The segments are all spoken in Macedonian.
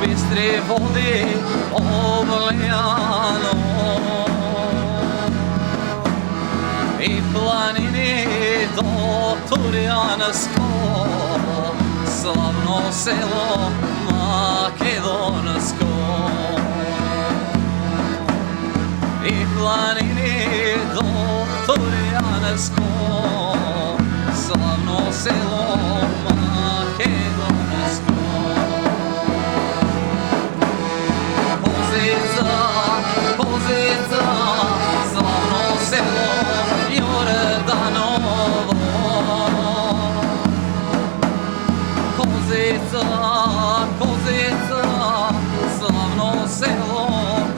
Bistri vodi oblijano i planini do Turjansko, slavno selo makedonsko. I planini do Turjansko, slavno selo makedonsko. Pozica, slavno selo Jordanovo. Pozica, slavno selo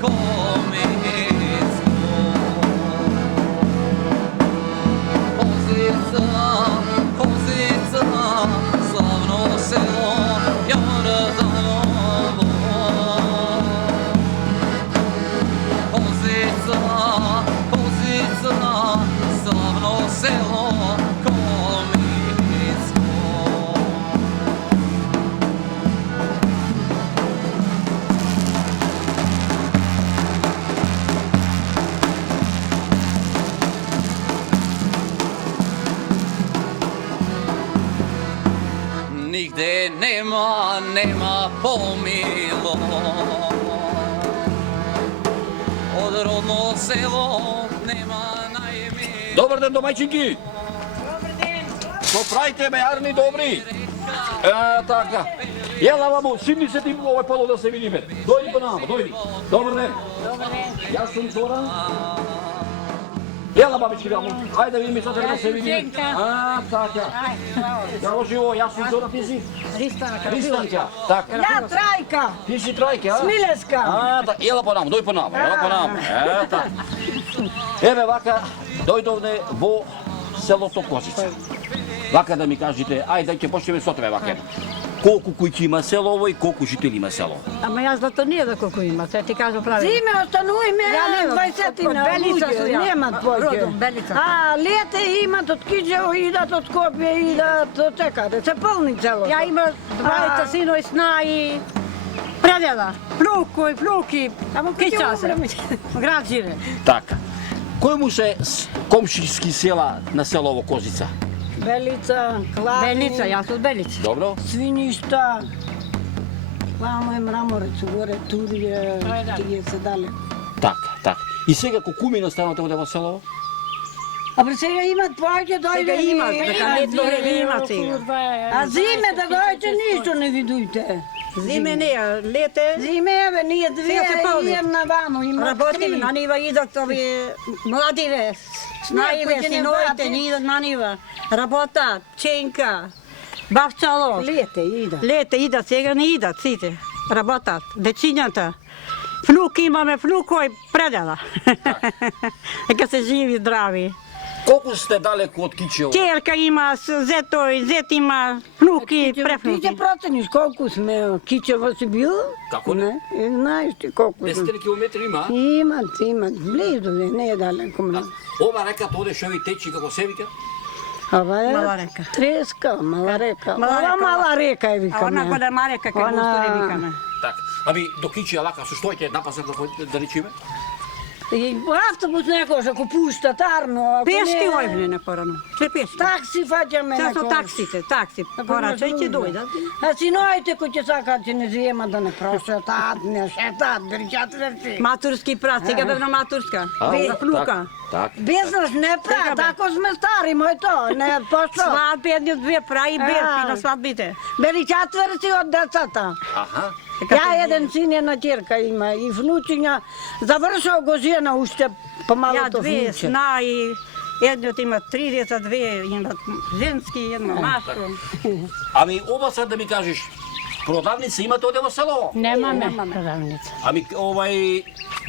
Komitsko. Pozica, slavno selo Jordanovo. Pozica, slavno selo Komitsko. Nigde nema pomilo od rodno selo nema najmi. Dobar den, domaćinki! Dobar den! Što pravite, bejarni dobri? Така. Ела, мамо, симни се ти овој поло да се видиме. Дојди по nama, дојди. Добар ден. Dobar den! Јас сум Зоран. Ела, бабички, мамо. Ајде, видиме што треба да се видиме. Јас сум Така. Јаво живо, јас сум Зоран, ти си? Ristanka. Ристанка. Така. Ja, Trajka! Ти си Трајке, а? Smilevska! Ела по nama, дојди по nama, ела по nama. Така. Еве вака, дојдовне во селото Козица. Вака да ми кажете, ајде ќе почнеме со тебе вака. Колку куќи има село и колку жители има село? Ама јас да то не да колку има, се ти кажу правилно. Zime ostanujme Ja nemam, 20 Belica su ja. nema tvojke. Rodom, Belica. A lete imat od Kiđevo, idat od Skopje, idat od čekate, se polni celo. Ja ima dvajica sinoj sna i predjela, pluki, kića se, grad žive. Така. Кој му се комшиски села на селово Козица? Belica, Kladni, Belica, ja sam od Belice. Добро? Svinjišta, vamo je Mramorec, gore Turje, tije se dalje. Така. И сега колку настанате овде во селово? A pre сега имат повеќе дојде. Сега има, така летно време има сега. А зиме да дојдете ништо не видујте. Zime ne, lete Zime еве ние Сега се две полни. и една вано, има работим, три. на нива идат ови младиве, снаиве, Некои ќе не синовите, врати. ни идат на нива, работат, ченка, бавчало. Лете ида. Лете идат, сега не идат сите, работат, дечињата. Внук имаме, внукој предела. Нека се живи, здрави. Колку сте далеко од Кичево? Ќерка има, зет има, внуки, Ти ќе префнуки. процениш колку сме, Кичево си бил? Како не? Не, знаеш ти колку сме. 10 километри има? Имат, близо не е далеко много. Ова реката одеше ови течи како се вика? Ова е Мала река. Треска, мала река. Мала Ова река, мала река е А викаме. она кода Марека, како Она- устори викаме. Така. Ами до Кичија лака со што ќе напасат да речеме? И автобус некој ако пушта тарно, ако Пешки не... ојбне порано, све пешки. Такси фаќаме Сега со некој. такси, порачај ќе дојдат. А синоите кои ќе сакаат ќе не зиема да не прошетаат, не шетаат, берќат верци. Матурски прат, сега бев на матурска, на внука. Так. Без нас не прават, Сега бе. тако сме стари, мојто, не пошто. Свадби едни од две прави берки на свадбите. Бели четврци од децата. Аха. Ја еден син, една ќерка има и внучиња. Завршил го жена уште Ја помалото две внуче. сна и едниот има 3 деца, две имат женски, едно машко. Ами ова сад да ми кажеш, Продавници имате овде во село? Немаме продавница. Ами,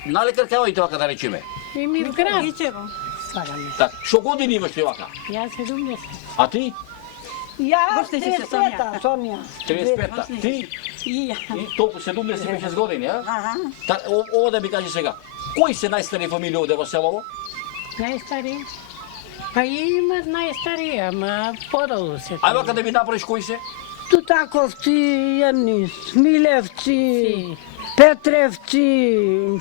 на лекар кај одите вака да речеме? И ми в град Ичево. слагаме. Так, што години имаш ти вака? Ја 70. А ти? Ja, Гости си се 35-та, Сонја. 35-та. Ти? И ја. И толку 76 години, а? Ага. Ова да ми кажи сега, кои се најстари фамилии овде во селово? Најстари. Па имат најстари, ама подолу се. Ај вака да ми направиш кои се? Тутаковци, едни, Смилевци, Си. Петревци,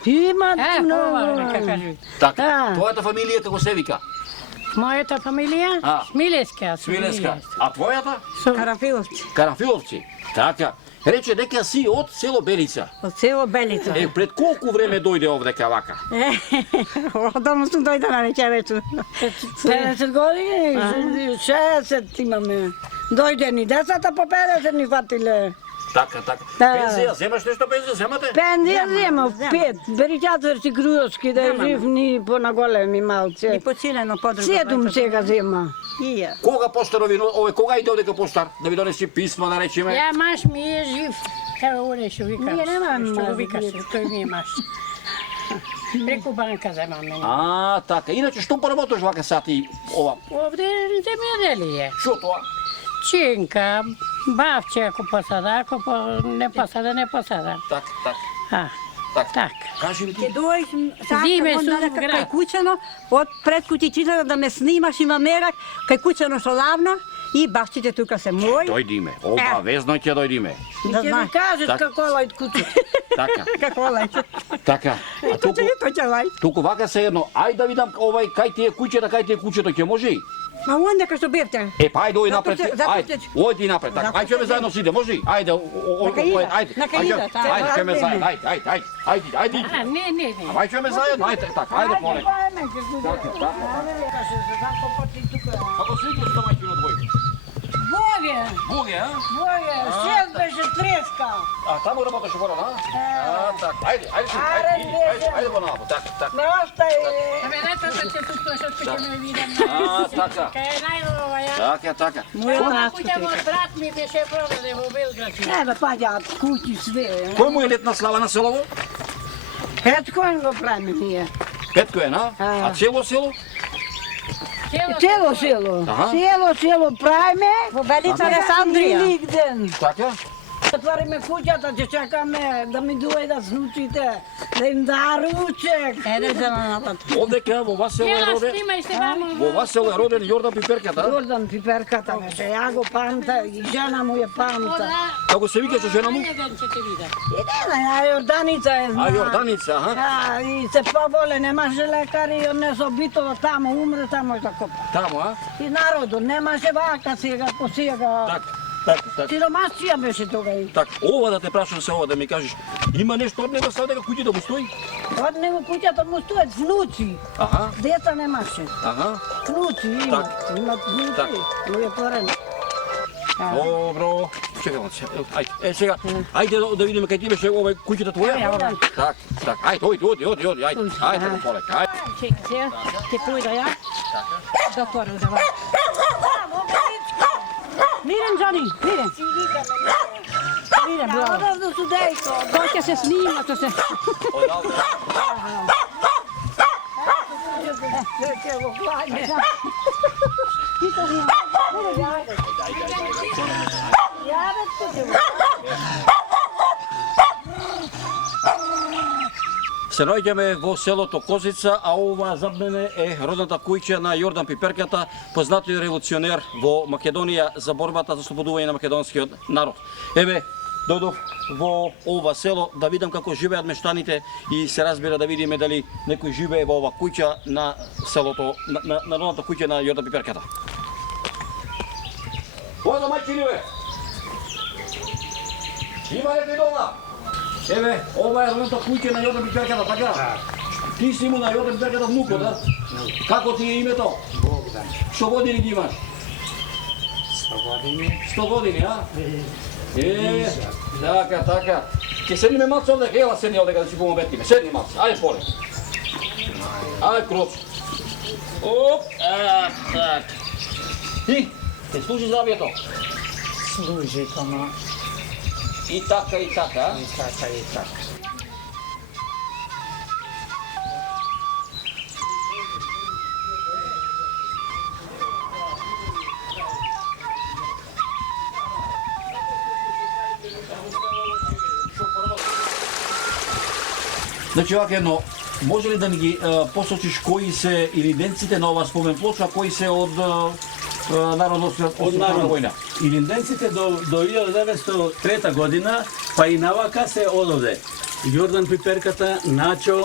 имат Ова много. нека кажи. Така, А. твојата фамилија како се вика? Мојата фамилија? А. Смилеска. Смилеска. А твојата? Карафиловци. Карафиловци. Така. Рече дека си од село Белица. Од село Белица. Пред колку време дојде овдека вака? Одамно сум дојде на рече вече. 50 години, 60 имаме. Дойде ни децата по 50 ни фатиле. Така, така. Да. Пензија, земаш нешто пензија, земате? Пензија земав 5, бери четврти грујовски да Немам. жив ни по наголеми малце. И почилено подруга. 7 сега зема. И ја. Кога постарови, кога иде овдека постар? Да ви донеси писма, да речеме? Ја маш ми е жив. Ево оне што викаш. Ние немаме Што го маш викаш, жив. тој ми е маш. Преку банка земам мене. А, така. Иначе што поработиш вака сати ова? Овде земјоделие. Што тоа? Чинка, бавче ако посада, ако не посада, не посада. Так, так, А, так. так. Кажи ми Ќе ти. дојдеш Зиме сакам сум ондака в град. кај куќено, од пред кутичите да ме снимаш, има мерак, кај куќено со лавна и башчите тука се мои. Дојдиме. Обавезно ќе дојдиме. И Да ќе знаеш. ви кажат Так. како лајт куќа. Така, Како лајче. така. А Тоа туку, ќе лај. туку вака се едно, ај да видам кај ти е куќето, кај ти е куќето, ќе може? Ма онде кај што бевте. Па ајде ој напред. Затоа Ајде, ојди напред. Така. Ајде ќе ме заедно сиде, може? Ајде, Нека идат, ајде. нека Ајде, идат, ајде, ќе ме ајде. заедно. Ајде. А, не. Ајде ќе ме заедно. Ајде, така, ајде поле. Како се идеш тоа мајчино двојка? Боге, Боге, а? Боге, шест беше треска. А таму работеше вора, а? А, така. Ајде, ајде во наво. Така. Не остай. Абе, рето се тука што ќе ме видам. А, така. Кај е најнова ја. Така. Моја брат. Куќа мој брат ми беше продаде во Белград. Ебе, паѓаат куќи све. Кој му е летна слава на селово? Петко го правиме ние. Петко е, на? А цело село? Цело село. Аха. Село правиме. Во Белица Александрија. Великден. Така? Отвориме куќата, ќе чекаме да ми дојдат внуците, да им да ручек. Еде за напад. Овдека во вас село е Јас роден. снимај се вамо. Во вас село е роден Јордан Пиперката. Јордан Пиперката беше, ја го памта и жена му ја памта. Како се викаше жена му? Еден ќе те видам. И не знам, Јорданица е А знам. Јорданица, аха. Да, и се поболе, немаше лекари, он не со битово тамо, умре тамо и така. Таму, а? И народот немаше вака сега, по сега. Така. Сиромасија беше тога и. Так, ова да те прашам се ова да ми кажеш, има нешто од него сега дека куќи да му стои? Од него куќата му стоят внуци. Аха, Деца немаше. аха. Внуци имат, имат внуци. Так. Му е порен. Добро. Чекај малце. Ајде, сега, ајде да видиме кај ти беше овај куќата твоја. Так. Ајде, оди, ајде. Ајде, полека. Ајде. Чекай се, ќе појда ја. Да отворам за вас. Мирен, Джани, мирен. Мирен, браво. Одавно су дејко. Кој ќе се снима, то се... Ќе го клање. Се наоѓаме во селото Козица, а ова зад мене е родната куќа на Јордан Пиперката, познатиот револуционер во Македонија за борбата за ослободување на македонскиот народ. Еве, дојдов во ова село да видам како живеат мештаните и се разбира да видиме дали некој живее во ова куќа на селото, на родната куќа на Јордан Пиперката. Ова мајчини бе! Има некој дома? Еве, ова е родната куќа на Јордан Пиперката, така? Ти си му на Јордан Пиперката внуко, да? Како ти е името? Богдан. Што години ги имаш? 100 години. 100 години, а? Така. Ќе седниме малце овдека, ела седни овдека да си помобетиме. Седни малце, ајде поле. Ајде кроц. Оп, так. И, те служи за авието? Служи, ама И така, и така. И така, и така. Значи, вака едно, може ли да ни ги посочиш кои се илинденците на ова спомен плоча, а кои се од Народно-освободителна војна? Илинденците до 1903 година, па и навака се одовде. Јордан Пиперката, Начо,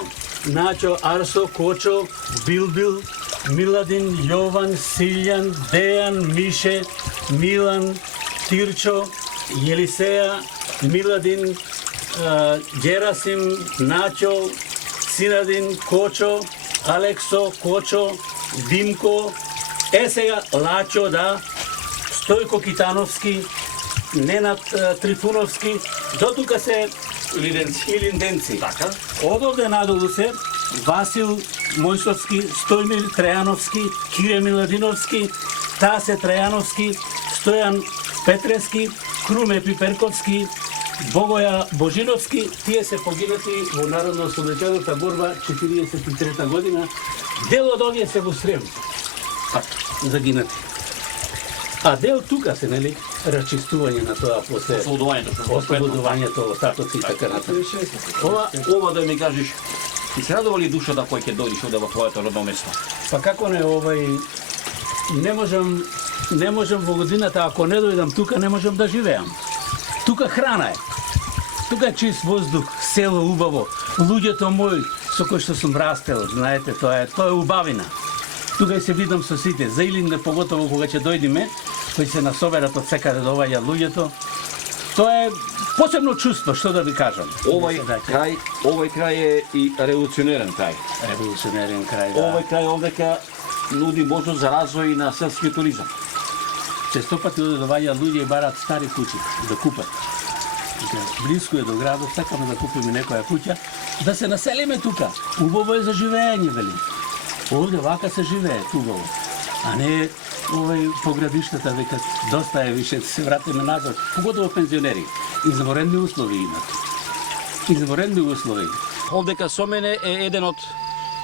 Арсо, Кочо, Билбил, Миладин, Јован, Силјан, Дејан, Мише, Милан, Тирчо, Јелисеја, Миладин, Ѓерасим, Начо, Синадин, Кочо, Алексо, Кочо, Димко, сега Лачо, да, Стојко Китановски, Ненад Трифуновски, до тука се илинденци. Така. Одовде надолу се Васил Мојсовски, Стојмир Трајановски, Кире Миладиновски, Тасе Трајановски, Стојан Петрески, Круме Пиперковски, Богоја Божиновски, тие се погинати во Народно-освободителната борба 1943 година. Дел од овие се во Сребреница. Загинати. А дел тука се, нели, расчистување на тоа после ослободувањето, остатоци и така натаму. Ова да ми кажеш, ти се радува ли душа да кој ќе дојдеш овде во твоето родно место? Па како не, не можам во годината, ако не дојдам тука, не можам да живеам. Тука храна е. Тука е чист воздух, село убаво, луѓето мои со кои што сум растел, знаете, тоа е убавина. Тука се видам со сите, за Илинден поготово кога ќе дојдеме, кои се насоберат од секаде доаѓаат луѓето. Тоа е посебно чувство, што да ви кажам. Овај крај е и револуционерен крај. Револуционерен крај, да. Овај крај овдека нуди можност за развој на селскиот туризам. Често пати оде доаѓаат луѓе и бараат стари куќи да купат. Близко е до градот, сакаме да купиме некоја куќа, да се населиме тука. Убаво е за живење, вели. Овде вака се живее, убаво. А не по градиштата, века доста е више, се вратиме назад. Поготово пензионери. Извонредни услови имат. Извонредни услови. Овдека со мене е еден од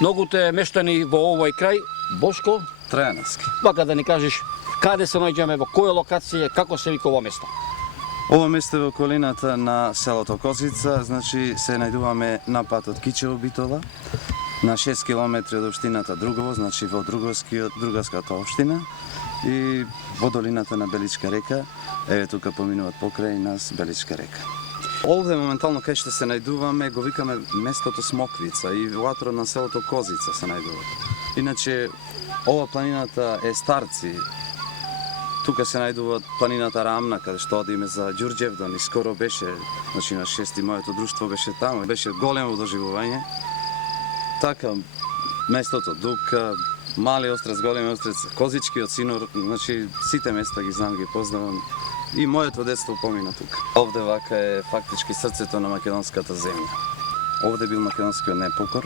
многуте мештани во овој крај, Бошко Трајановски. Вака да ни кажеш каде се наоѓаме, во која локација, како се вика ова место? Ова место е во околината на селото Козица, значи се најдуваме на патот Кичево-Битола, на 6 км од општината Другово, значи во Другарската општина и во долината на Беличка река, еве тука поминуваат покрај нас Беличка река. Овде моментално кај што се најдуваме го викаме местото Смоквица и ватро на селото Козица се најдува. Иначе ова планината е Старци. Тука се најдува планината Рамна, каде што одиме за Ѓурѓевдон и скоро беше, значи на 6 моето друштво беше таму, беше големо доживување. Така, местото Дупка, Мали Острец, Големи Острец, Козичкиот Синор, значи сите места ги знам, ги познавам. И моето детство помина тука. Овде вака е фактички срцето на македонската земја. Овде бил македонскиот непокор,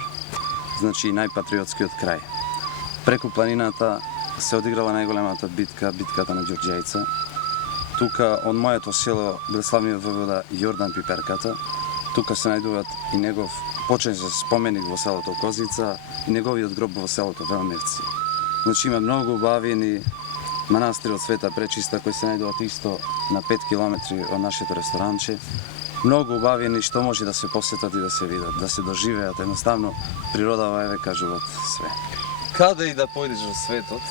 значи најпатриотскиот крај. Преку планината се одиграла најголемата битка, битката на Ѓурѓајца. Тука од моето село бил славниот војвода Јордан Пиперката. Тука се најдуваат и негов почесен споменик во селото Козица и неговиот гроб во селото Велмирци. Значи има многу убавени манастирот Света Пречиста кои се најдуваат исто на 5 километри од нашето ресторанче. Многу убавени што може да се посетат и да се видат, да се доживеат. Едноставно природава еве кажуваат све. Каде и да појдеш во светот,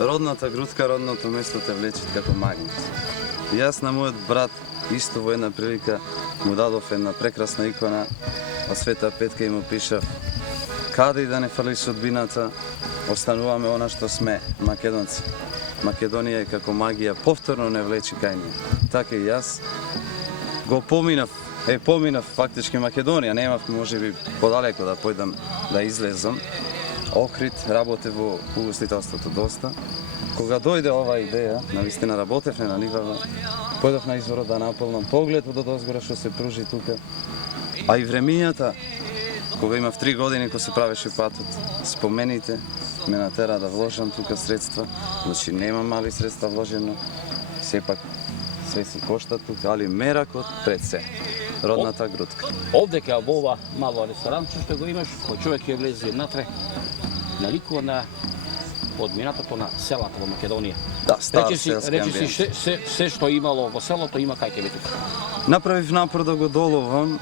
родната грудка, родното место те влече како магнит. Јас на мојот брат исто во една прилика му дадов една прекрасна икона од Света Петка и му пишав: каде и да не фрли судбината, остануваме она што сме, македонци. Македонија е како магија, повторно не влече кај ние. Така и јас го поминав фактички Македонија, немав можеби подалеко да појдам да излезам. Охрид, работев во угостителството доста. Кога дојде оваа идеја, навистина работев на нивава, појдов на изворот да наполнам поглед од одозгора што се пружи тука. А и времињата, кога имав 3 години кога се правеше патот, спомените ме натера да вложам тука средства, значи нема мали средства вложено, сепак Све си кошта тука, али меракот пред се. Родната грудка. Овде кај во ова мало ресторанче што го имаш, кој човек ќе влезе внатре, наликува на одминатото на селата во Македонија. Да, стар Речи селски си амбиент. се што имало во селото има кај тебе тука. Направив напор да го доловам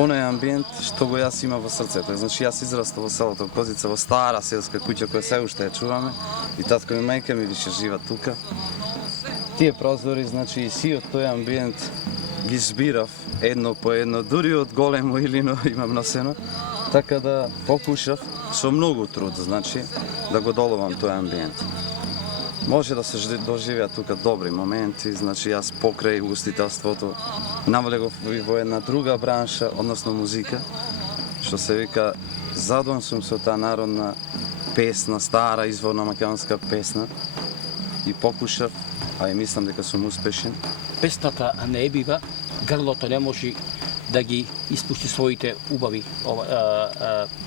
оној амбиент што го јас има во срцето. Значи јас израстав во селото Козица, во стара селска куќа која се уште ја чуваме и татко ми и мајка ми више живеат тука. Тие прозори, значи и сиот тој амбиент ги збирав едно по едно, дури од големо илино имам носено, така да покушав со многу труд, значи, да го доловам тој амбиент. Може да се доживеат тука добри моменти, значи јас покрај угостителството навлегов во една друга бранша, односно музика, што се вика задоволен сум со таа народна песна, стара изворна македонска песна и покушав, а и мислам дека сум успешен. Песната не бива, грлото не може да ги испушти своите убави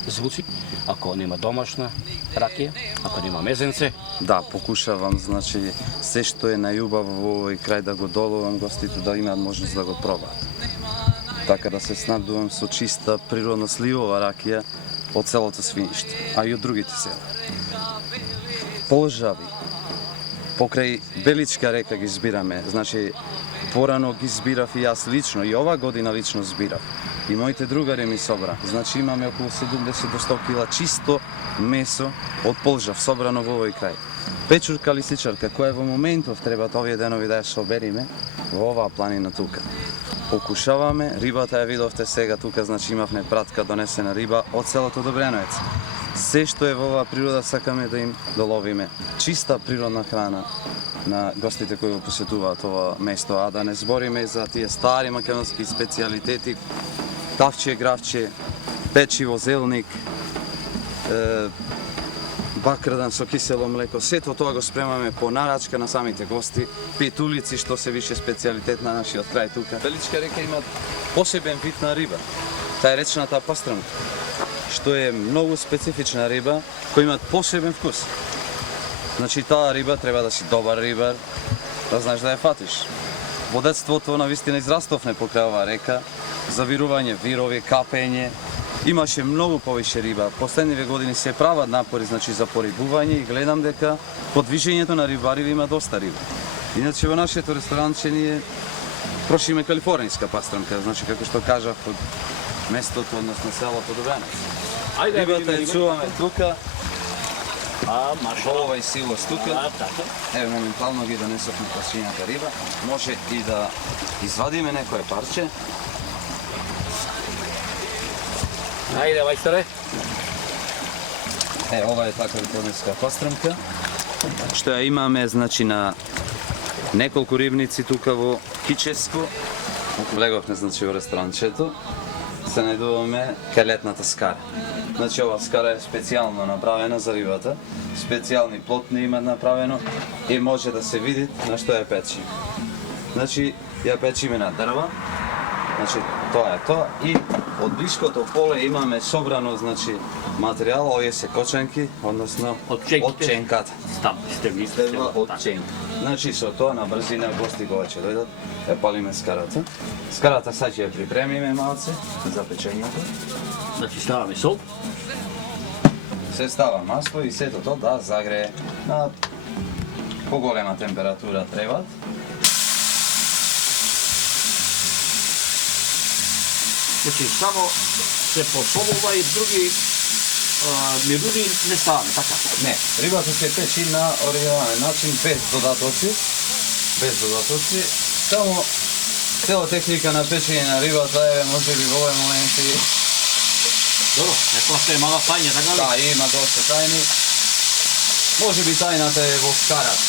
звуци, ако нема домашна ракија, ако нема мезенце. Да, покушавам, значи, се што е најубаво во овој крај да го доловам, гостите да имаат можност да го пробаат. Така да се снабдувам со чиста, природно сливова ракија од селото Свиниште, а и од другите села. Полжави, покрај Беличка река ги збираме, значи, порано ги збирав и јас лично, и ова година лично збирав. И моите другари ми собра. Значи имаме околу 70 до 100 кила чисто месо од Полжав собрано во овој крај. Печурка лисичарка, која во моментов треба овие денови да ја собериме во оваа планина тука. Покушаваме, рибата ја видовте сега тука, значи имавме пратка донесена риба од селото Добреновец. Се што е во оваа природа сакаме да им доловиме чиста природна храна на гостите кои го посетуваат ова место, а да не збориме за тие стари македонски специјалитети, тавче, гравче, печиво, зелник, бакрдан со кисело млеко. Сето тоа го спремаме по нарачка на самите гости, петулици што се више специјалитет на нашиот крај тука. Величка река има посебен вид на риба. Таа е речната пастрамка, што е многу специфична риба која имат посебен вкус. Значи таа риба треба да си добар рибар, да знаеш да ја фатиш. Во детството навистина израставме покрај оваа река, завирување вирови, капење. Имаше многу повеќе риба. Последниве години се прават напори, значи за порибување и гледам дека по движењето на рибари има доста риба. Иначе во нашето ресторанче ние прошиме калифорнијска пастрамка, значи како што кажав од местото, односно селото Добреновец. Ајде, Рибата ја чуваме тука. Маша. Овој силос тука. Еве моментално ги донесовме пасињата риба. Може и да извадиме некое парче. Ајде, мајсторе. Ова е така калифорнијска пастрамка, што ја имаме, значи, на неколку рибници тука во Кическо. Влеговме, значи, во ресторанчето. Се најдуваме кај летната скара. Значи, ова скара е специјално направена за рибата. Специјални плотни имат направено и може да се види на што ја печи. Значи, ја печиме на дрва. Значи, тоа е тоа. И од блиското поле имаме собрано, значи, материјал, овие се коченки, односно од ченката. Сте ми Од ченка. Значи, со тоа на брзина гости кога ќе дојдат, ја палиме скарата. Скарата сега ќе ја припремиме малце за печењето. Значи ставаме сол. Се става масло и сето тоа да загрее на поголема температура требат. Значи само се посолува и други мируди не ставаме, така? Не, рибата се печи на оригинален начин, без додатоци. Без додатоци. Само цела техника на печење на рибата е, може би во овој момент и... Добро, тоа се е мала тајна, така ли? Да, има доста тајни. Може би тајната е во скарат.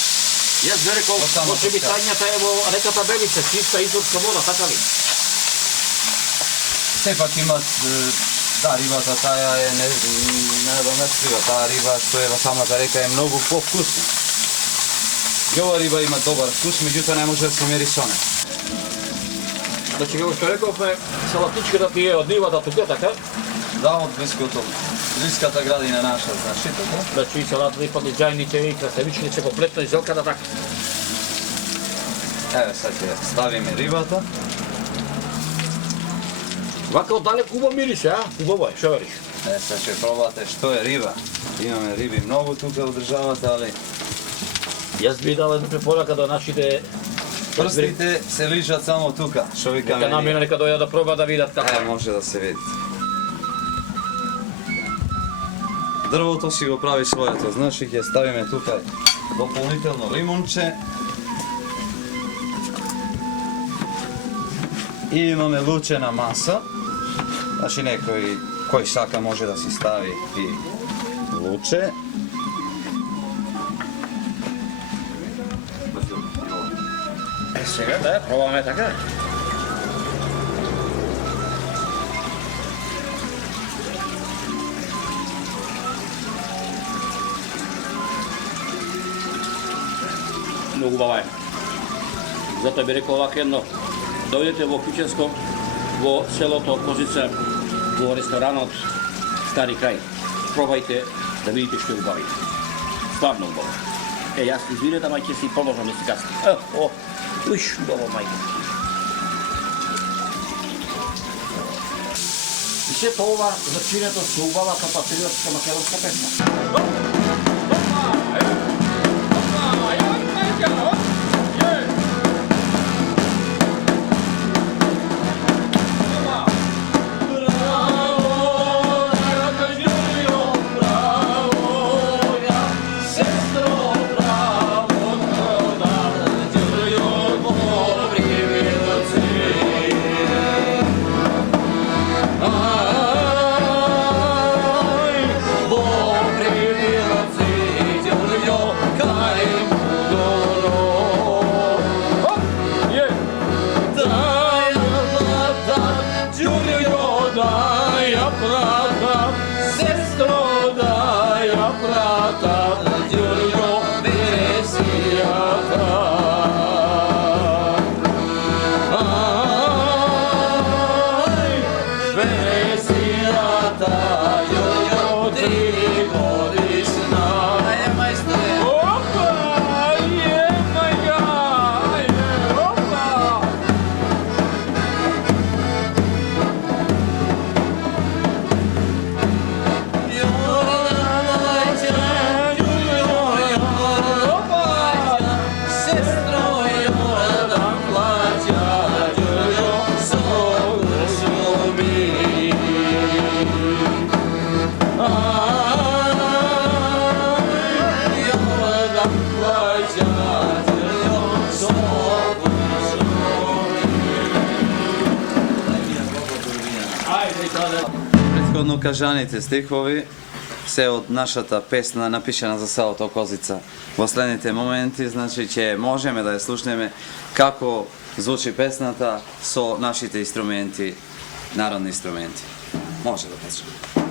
Јас бе рекол, може би тајната е во реката Белица, чиста изворска вода, така ли? Сепак имат, да, рибата таја е недоместива, таа риба што е во самата река е многу повкусна. И ова риба има добар вкус, меѓутоа не може да се мери со неа. Значи, како што рековме, салатичката ти е од нивата тука, така? Да, од блиската градина наша, значи, така? Значи, салатата и подлежајните и краставички се комплетно изелката така. Evo sad će stavimo ribata. Вака отдалеку убаво мирише, а? Убаво е, што вериш? Sad će probate što je riba. Imаме ribi mnogo tuka u državata, ali Јас би дал една препорака до нашите prstite se ližat samo tuka, što vi Нека намина нека дојдат да проба да видат како. Evo može da se vidi. Drvoto si го pravi своето, значи ќе ставиме тука дополнително лимунче. И имаме лучена маса. Значи некој кој сака може да си стави и луче. Сега да пробаме така. Многу убава е. Затоа би рекол овако едно. Дојдете во Кичевско, во селото Козица, во ресторанот Стари крај. Пробајте да видите што е убаво. Стварно убаво. Јас извинете, ама ќе си продолжам да си каснам. Уиш, убаво, мајка. И се тоа зачинето со убавата патриотска македонска песна. Предходно кажаните стихови се од нашата песна напишана за селото Козица. Во следните моменти, значи, ќе можеме да ја слушнеме како звучи песната со нашите инструменти, народни инструменти. Може да почнеме.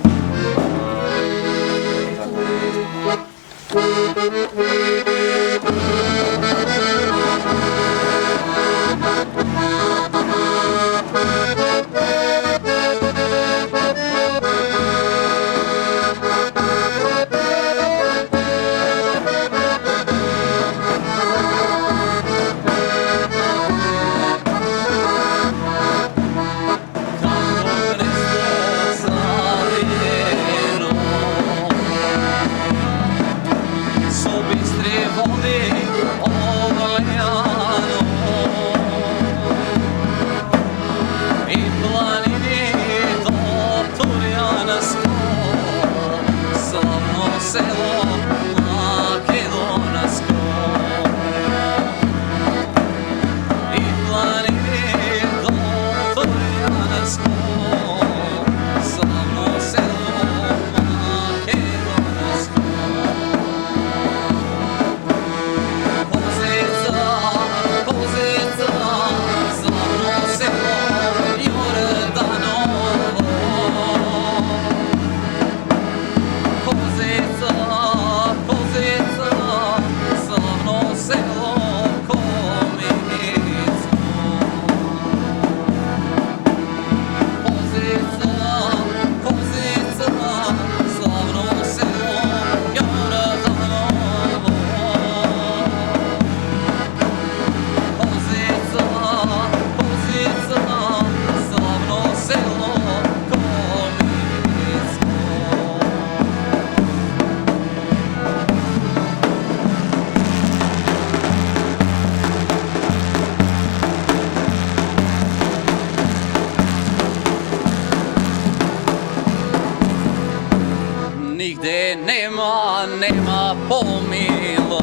nema pomilo.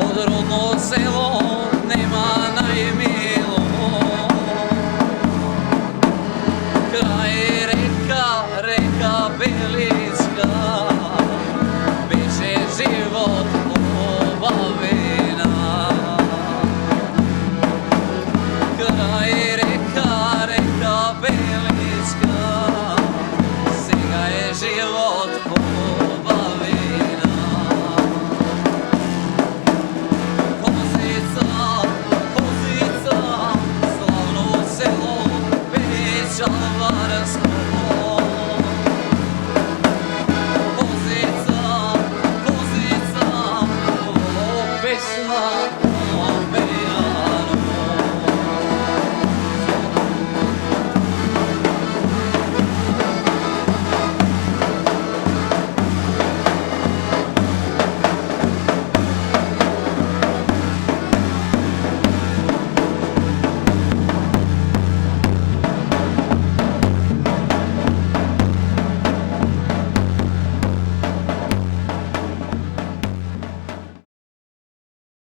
Odrodno selo nema najmilo. Kraj reka Belicka, biše život obavina. Kraj reka Belicka, svega je život obavina. Kozica, slavno selo, već alvarsko.